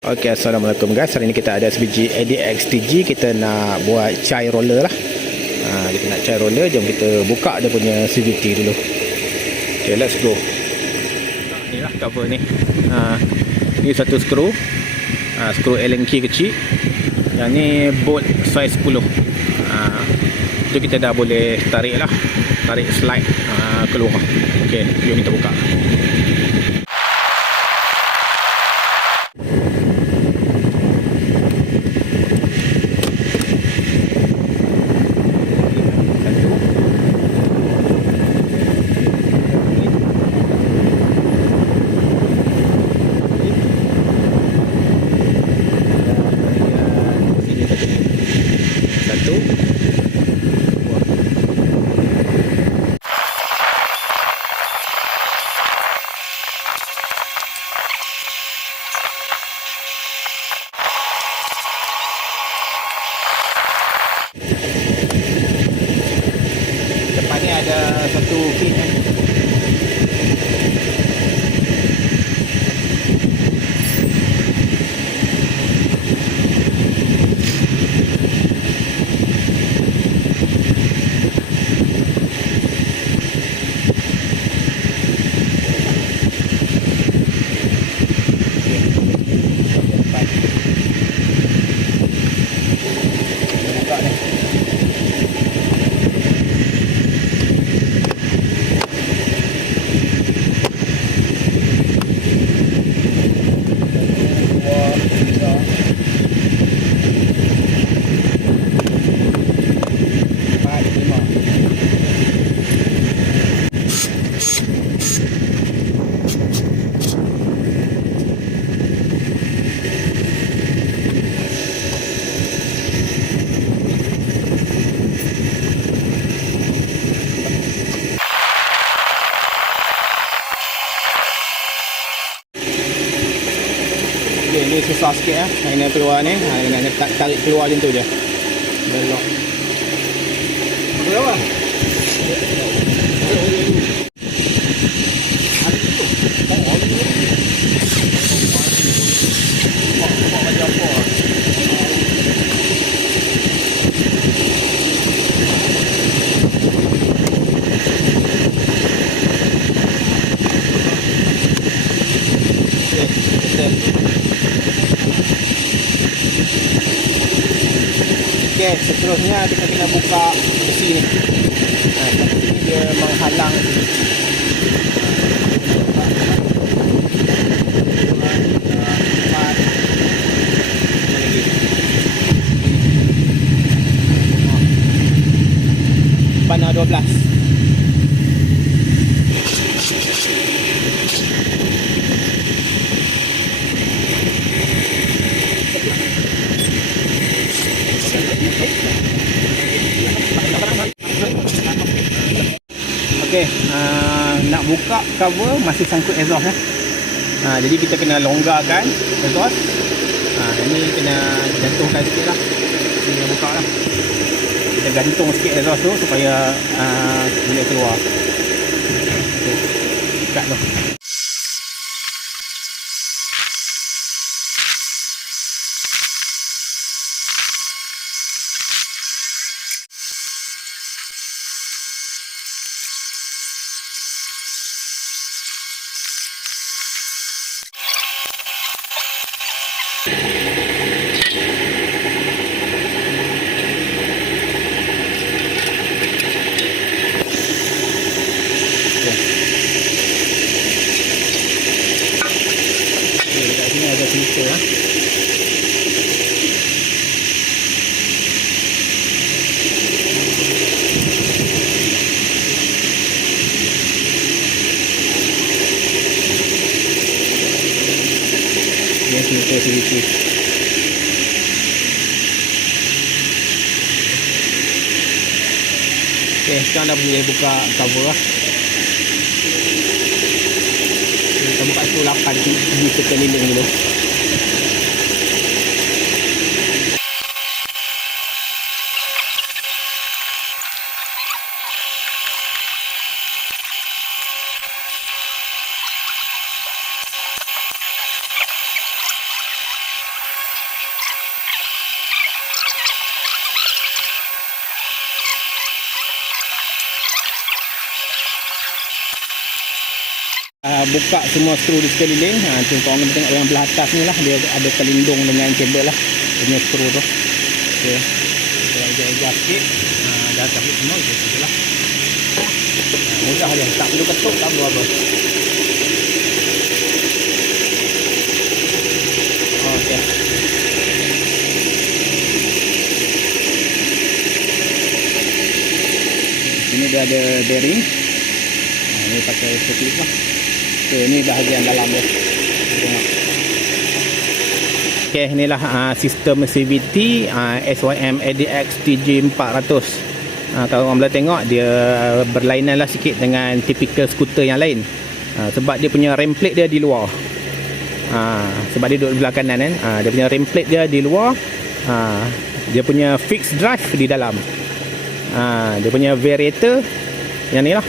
Okey, Assalamualaikum guys. Hari ni kita ada SBG ADX-TG. Kita nak buat chai roller lah. Kita nak chai roller. Jom kita buka dia punya CVT dulu. Okay, let's go. Ni lah cover ni. Ni satu skru. Skru Allen key kecil. Yang ni bolt size 10. Itu kita dah boleh tarik lah. Tarik slide keluar. Okay, jom kita buka. Depan ni ada satu pin kan. Okay, ni susah sikit Ini keluar ni. Nak tarik keluar macam tu je. Belok. Berapa? Okay, seterusnya kita kena buka besi ni. Besi ni dia menghalang sini. Panah 12. Okey, nak buka cover masih sangkut exhaust jadi kita kena longgarkan exhaust. Ini kena jatuhkan sikit lah. Kita buka lah. Kita gantung sikit exhaust tu supaya boleh keluar. Okey, buka tu. Dekat sini ada filter Ini filter CVT. Okay, sekarang dah boleh buka cover lah. Kita buka tu 8 di sekeliling dulu. buka semua skru di sekeliling. Tu korang kena tengok yang belah atas ni lah, dia ada pelindung dengan kabel lah, punya skru tu. Okey, kita adjust sikit. Dah sabit semua, itu lah. Mudah je, tak perlu ketuk, tak perlu apa. Okey. Ini dia ada bearing. Ini pakai setiap lah. Okay, ini bahagian dalam dia. Tengok. Okay, inilah sistem CVT SYM ADX TG400. Kalau orang boleh tengok, dia berlainan lah sikit dengan typical skuter yang lain. Sebab dia punya rem plate dia di luar. Sebab dia duduk di belah kanan kan. Dia punya rem plate dia di luar. Dia punya fixed drive di dalam. Dia punya variator yang ni lah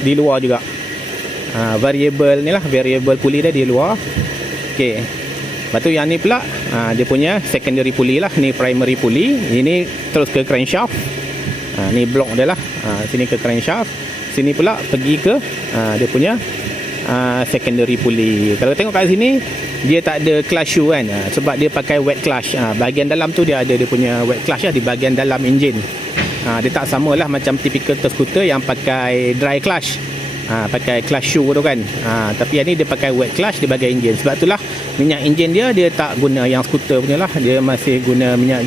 di luar juga. Variable ni lah, variable pulley dia di luar. Okey. Lepas tu yang ni pula dia punya secondary pulley lah. Ni primary pulley. Ini terus ke crankshaft. Ni blok dia lah. Sini ke crankshaft. Sini pula pergi ke dia punya secondary pulley. Kalau tengok kat sini, dia tak ada clutch shoe kan. Sebab dia pakai wet clutch. Bahagian dalam tu dia ada dia punya wet clutch lah di bahagian dalam enjin. Dia tak samalah macam typical skuter yang pakai dry clutch. Pakai clutch shoe tu kan. Tapi yang ni dia pakai wet clutch di bahagian enjin. Sebab itulah minyak enjin dia tak guna yang skuter punya lah. Dia masih guna minyak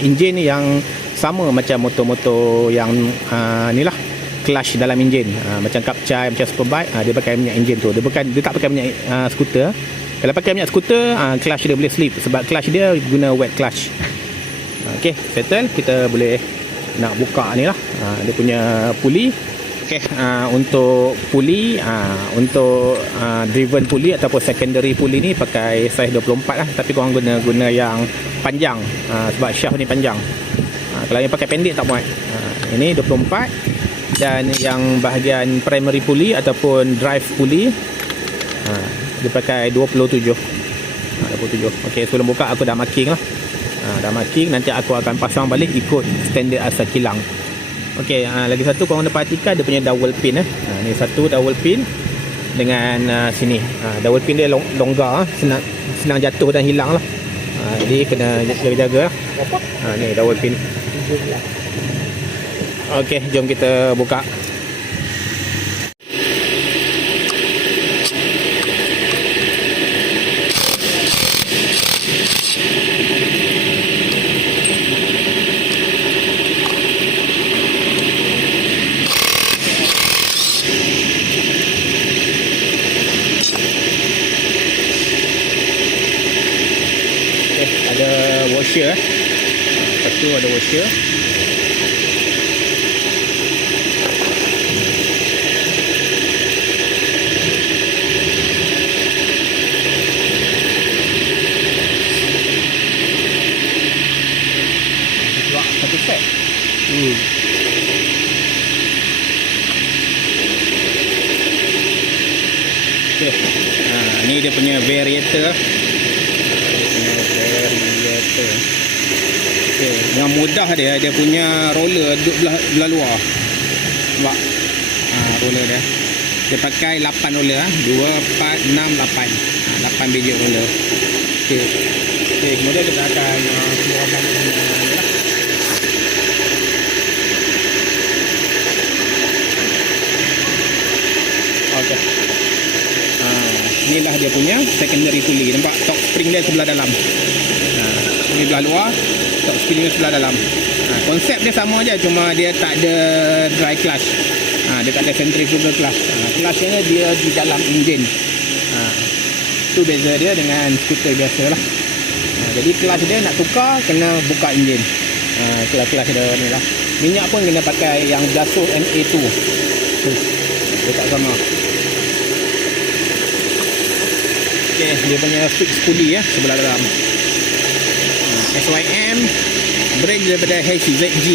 enjin yang sama macam motor-motor yang ni lah, clutch dalam enjin. Macam Kapcai, macam Superbike, dia pakai minyak enjin tu. Dia tak pakai minyak skuter. Kalau pakai minyak skuter, clutch dia boleh slip sebab clutch dia guna wet clutch. Okey, settle. Kita boleh nak buka ni lah. Dia punya pulley. Okey, untuk pulley, untuk driven pulley ataupun secondary pulley ni pakai size 24 lah. Tapi korang guna yang panjang, sebab shaft ni panjang. Kalau yang pakai pendek tak muat. Ini 24. Dan yang bahagian primary pulley ataupun drive pulley, dia pakai 27. 27. Okey, sebelum buka aku dah marking lah. Dah marking, nanti aku akan pasang balik ikut standard asal kilang. Okey, lagi satu korang kena perhatikan dia punya dowel pin. Ni satu dowel pin dengan sini. Dowel pin dia longgar, senang jatuh dan hilang lah. Jadi kena jaga-jaga lah. Ni dowel pin. Okey, jom kita buka. Ada washer. Satu ada washer. Satu set. Okay. Ni dia punya variator. Okay. Yang mudah dia punya roller duduk belah luar. Nampak? Roller dia. Dia pakai 8 roller. 2, 4, 6, 8. 8 biji roller. Okay. Okay, kemudian kita akan keluarkan ni lah. Okay. Inilah dia punya secondary pulley. Nampak top spring dia sebelah dalam. Ini belah luar, top spring dia sebelah dalam. Konsep dia sama aja, cuma dia tak ada dry clutch. Dia tak ada centrifugal clutch. Clutch dia di dalam enjin. Itu beza dia dengan skuter biasa lah. Jadi clutch dia nak tukar, kena buka enjin. Clutch dia ni lah. Minyak pun kena pakai yang Dassault NA2. Dia tak sama. Okay, dia punya fix pulley sebelah dalam. SYM brand daripada HZG.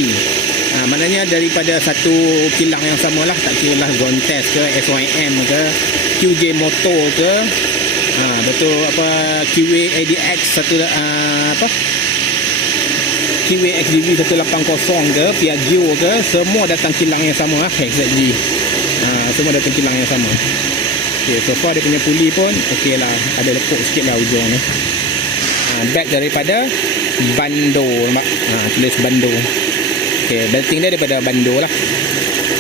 Maknanya daripada satu kilang yang sama lah. Tak kira lah Gontes ke SYM ke QJ Motor ke betul apa QA ADX QA XDV 180 ke Piaggio ke, semua datang kilang yang sama HZG. Semua datang kilang yang sama. Okay, so far dia punya puli pun okey lah, ada lekuk sikit lah ujung ni. Belt daripada Bando, nampak? Tulis Bando. Okay, belting dia daripada Bando lah.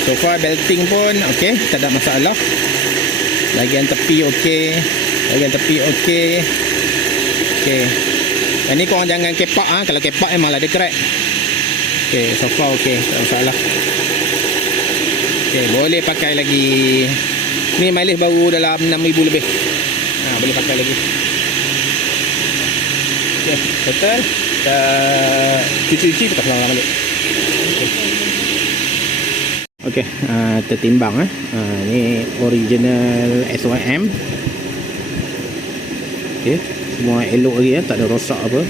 So far belting pun okey, tak ada masalah. Bahagian tepi okey, bahagian tepi okey. Okey. Yang ni korang jangan kepak kalau kepak memanglah dia crack. Okey, so far okey, tak ada masalah. Okey, boleh pakai lagi. Ni mileage baru dalam 6,000 lebih. Boleh pakai lagi. Okey, total kita cuci-cuci kita pulang balik. Okey, tertimbang ni original SYM. Okey, semua elok lagi tak ada rosak apa.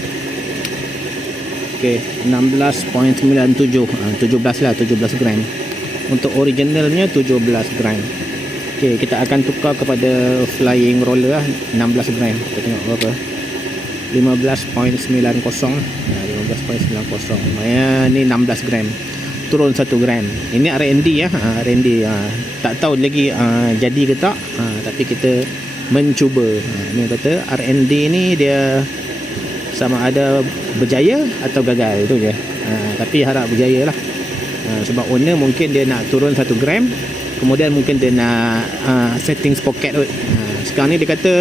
Okey, 16.97, 17 lah, 17 gram. Untuk originalnya 17 gram. Okey, kita akan tukar kepada flying roller lah, 16 gram. Kita tengok berapa. 15.90. 15.90. Ni 16 gram. Turun 1 gram. Ini R&D ya, R&D. Tak tahu lagi jadi ke tak, tapi kita mencuba. Ni kata R&D ni dia sama ada berjaya atau gagal, tu je. Tapi harap berjaya lah. Sebab owner mungkin dia nak turun 1 gram, kemudian mungkin dia nak setting sprocket. Sekarang ni dia kata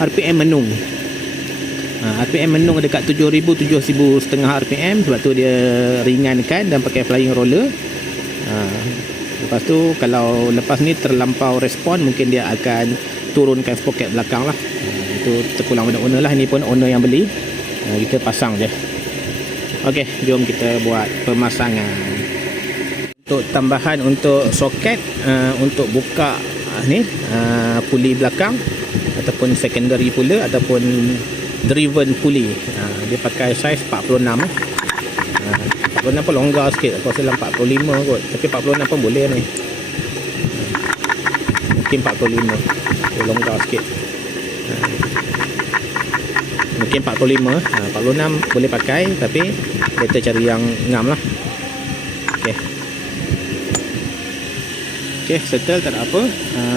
RPM menung. RPM menung dekat 7,000, 7,500 RPM. Sebab tu dia ringankan dan pakai flying roller. Lepas tu kalau lepas ni terlampau respon, mungkin dia akan turunkan sprocket belakang lah. Itu terpulang pada owner lah. Ini pun owner yang beli. Kita pasang je. Okey, jom kita buat pemasangan. Untuk tambahan untuk soket, untuk buka ni puli belakang ataupun secondary pula ataupun driven pulley, dia pakai saiz 46. 46 pun longgar sikit, aku rasa dalam 45 kot, tapi 46 pun boleh ni. Mungkin 45 dia longgar sikit. Mungkin 45, 46 boleh pakai, tapi kita cari yang ngam lah. Okey. Okey, settle, tak ada apa.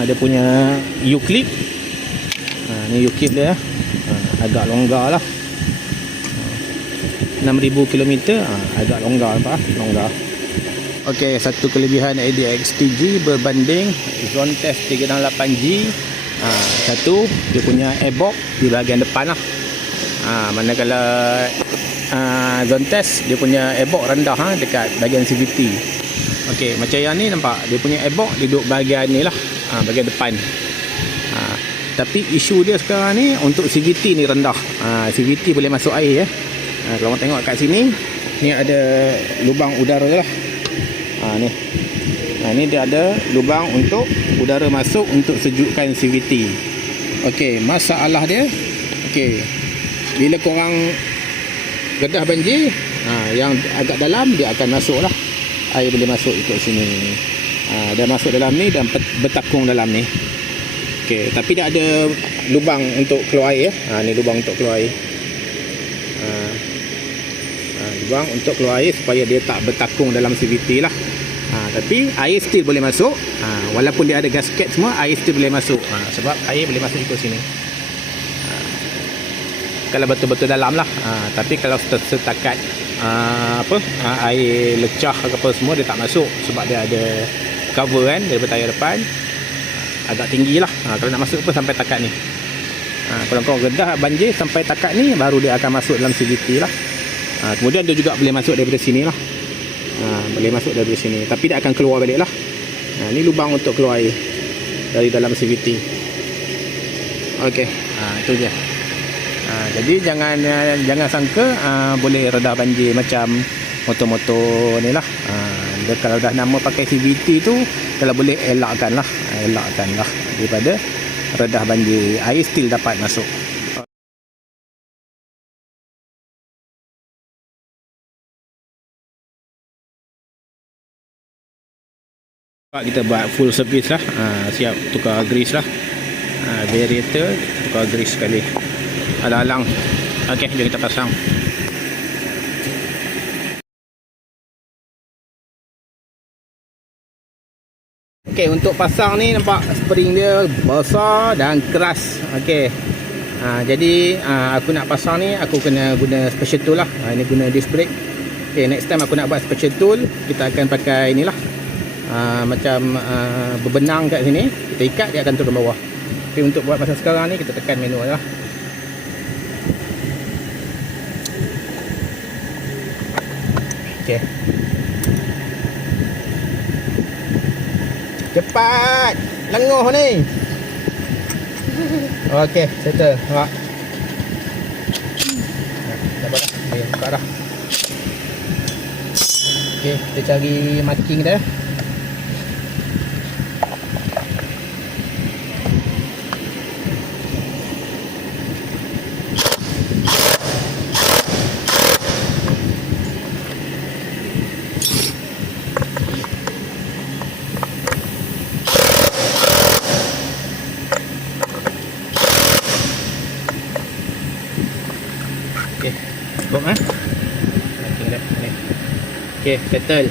Dia punya U-clip. Ni U-clip dia. Agak longgar lah. 6,000 km, agak longgar apa? Longgar. Okey, satu kelebihan ADXTG berbanding Zone Test 368G. Satu, dia punya airbox di bahagian depan lah. Manakala Zone Test dia punya airbox rendah dekat bahagian CVT. Okey, macam yang ni nampak dia punya airbox duduk bahagian ni lah, bahagian depan. Tapi isu dia sekarang ni untuk CVT ni rendah. CVT boleh masuk air ya. Kalau orang tengok kat sini, ni ada lubang udara lah. Ni. Ni dia ada lubang untuk udara masuk untuk sejukkan CVT. Okey, masalah dia, okey, bila korang gedah banjir, yang agak dalam dia akan masuk lah. Air boleh masuk ikut sini. Dia masuk dalam ni dan bertakung dalam ni. Okey, tapi dia ada lubang untuk keluar air ya. Ni lubang untuk keluar air. Lubang untuk keluar air supaya dia tak bertakung dalam CVT lah. Tapi air still boleh masuk. Walaupun dia ada gasket semua, air still boleh masuk. Sebab air boleh masuk ikut sini. Kalau betul-betul dalam lah. Tapi kalau setakat air lecah ke apa semua, dia tak masuk. Sebab dia ada cover kan daripada tayar depan. Agak tinggi lah. Kalau nak masuk pun sampai takat ni. Kalau kau gedah banjir sampai takat ni, baru dia akan masuk dalam CVT lah. Kemudian dia juga boleh masuk daripada sini lah. Boleh masuk daripada sini, tapi dia akan keluar balik lah. Ni lubang untuk keluar air dari dalam CVT. Okey, itu je. Jadi jangan sangka boleh redah banjir macam motor-motor ni lah. Dia kalau dah nama pakai CVT tu, kalau boleh elakkan lah daripada redah banjir. Air still dapat masuk. Kita buat full service lah. Siap tukar grease lah. Variator tukar grease sekali. Alang-alang. Okey, jom kita pasang. Okey, untuk pasang ni nampak spring dia besar dan keras. Okey. Jadi aku nak pasang ni aku kena guna special tool lah. Ini guna disc brake. Okey, next time aku nak buat special tool, kita akan pakai inilah. Macam berbenang kat sini, kita ikat dia akan turun bawah. Tapi untuk buat pasal sekarang ni kita tekan manual lah. Okey. Cepat. Lenguh ni. Okey, settle. Nampak. Dapat dah. Okey, buka dah. Okey, kita cari marking dia. Okey, cukup marking dia ni. Okey, settle.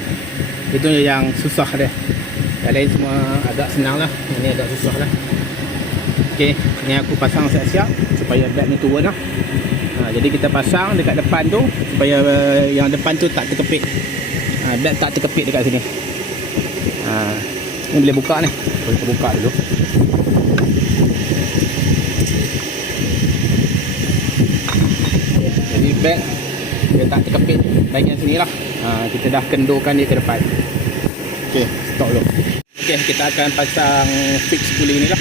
Itu yang susah dia. Yang lain semua agak senang lah. Ini agak susah lah. Okey, ni aku pasang siap-siap supaya belt ni turun lah. Jadi kita pasang dekat depan tu supaya yang depan tu tak terkepit. Belt tak terkepit dekat sini. Ni boleh buka ni. Boleh kita buka dulu. Jadi belt dia tak terkepit bahagian sini lah. Kita dah kendurkan dia ke depan. Okey, stop dulu. Okey, kita akan pasang fix pulley ni lah.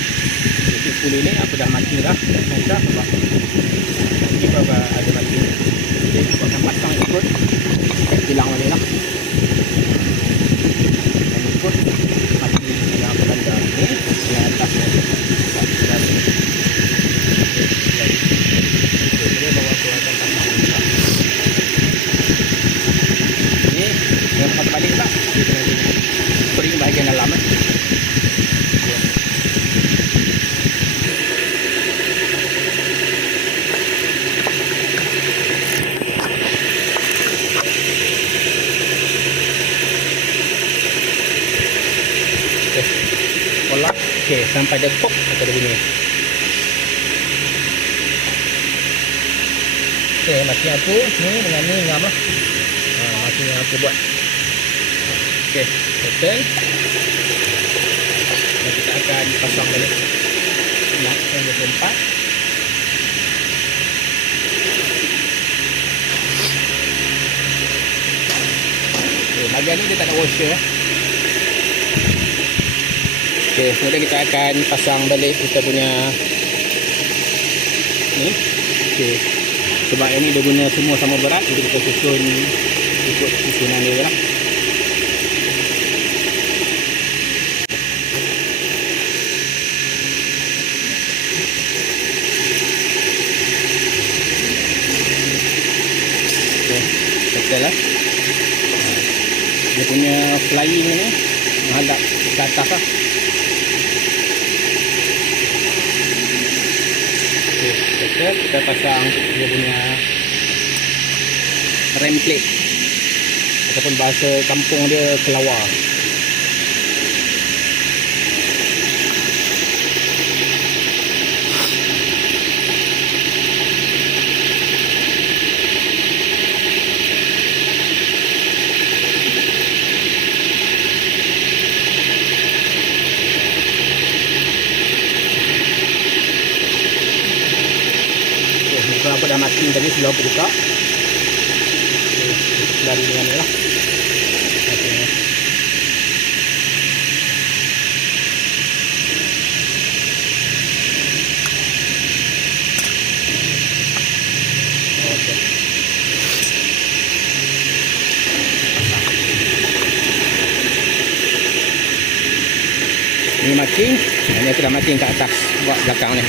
Fix pulley ni aku dah marking dah. Dah nampak. Ini berapa ada marking. Okey, aku akan pasang ikut. Hilang balik lah. Dan ikut marking yang aku dah ni. Yang atas ni. Jadi bawa aku akan pasang ni lah. Ni yang lepas balik lah. Dia kena gini. Spring bahagian dalam lah. Kolak. Okey, sampai dia pop atau dia bunyi. Okey, marking aku ni dengan ni ngam lah. Marking yang aku buat. Okey, settle. Dan kita akan pasang balik. Nak yang 24. Okey, bahagian ni dia tak ada washer. Okey, kemudian kita akan pasang balik kita punya ni. Okey. Sebab yang ni dia guna semua sama berat, jadi kita susun ikut susunan dia lah. Okey, betul lah. Dia punya flying ni menghadap ke atas lah. Kita pasang dia punya rem plate ataupun bahasa kampung dia kelawar. Aku dah marking tadi sebelum aku buka. Kita lari dengan ni lah. Okay. Ini marking. Ini aku dah marking kat atas buat belakang ni.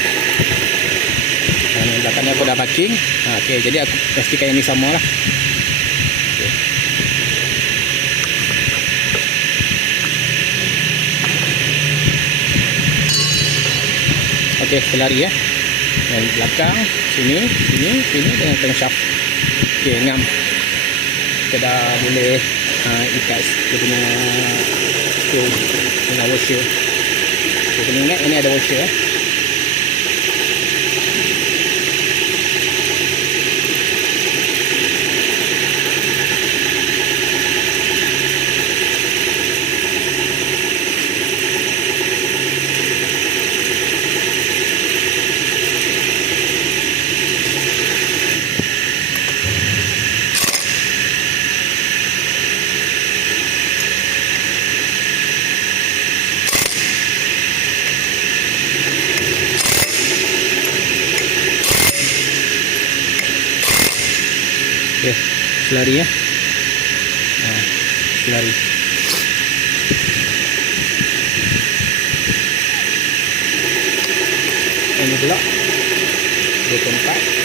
Belakang ni aku dah marking. Okey, jadi aku pastikan yang ni sama lah. Okey, kita lari ya. Yang belakang, sini dengan tengah shaft. Okey, ngam. Kita dah boleh ikat dia punya screw dengan washer. So, kena ingat ini ada washer. Okay, selari ya. Selari. Ini pula 24.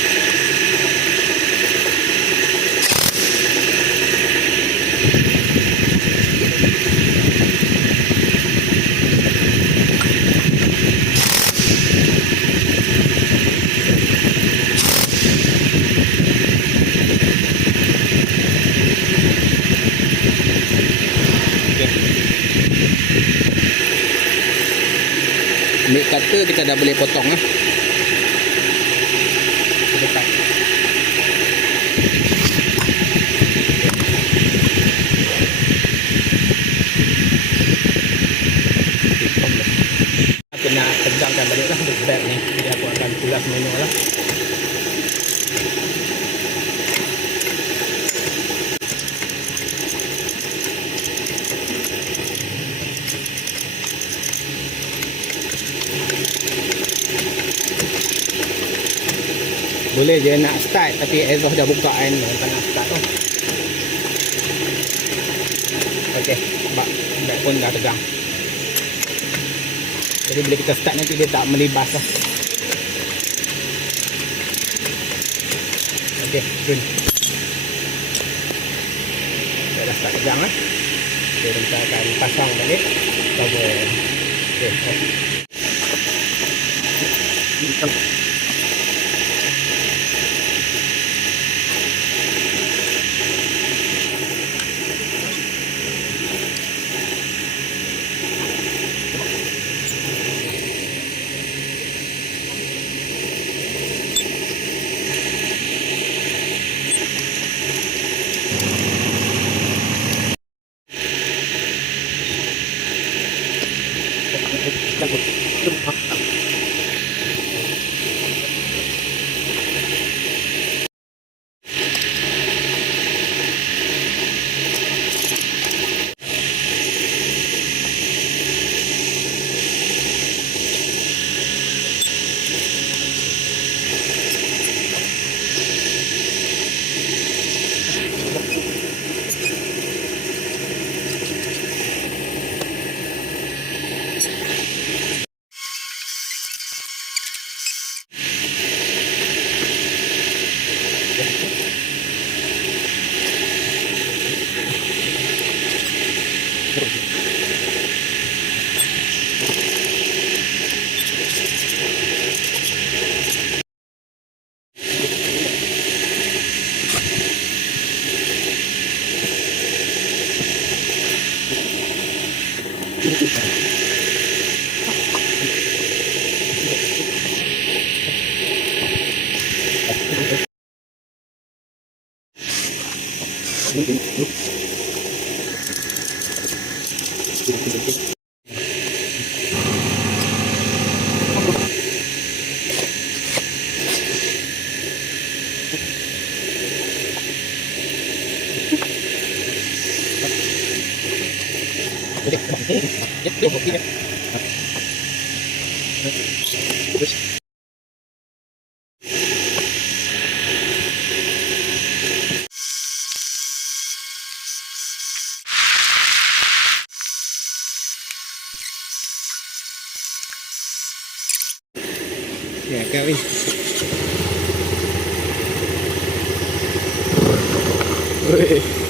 Ambil cutter kita dah boleh potong lah. Dekat. Aku nak tegangkan balik lah untuk bag ni. Jadi aku akan pulas manual lah. Boleh je nak start tapi exhaust dah buka kan, tak nak start tu. Okey, bag pun dah tegang. Jadi bila kita start nanti dia tak melibas lah. Okey, run. Dah start tegang lah. Jadi kita akan pasang balik cover. Okey. Ya, kawin. Wih.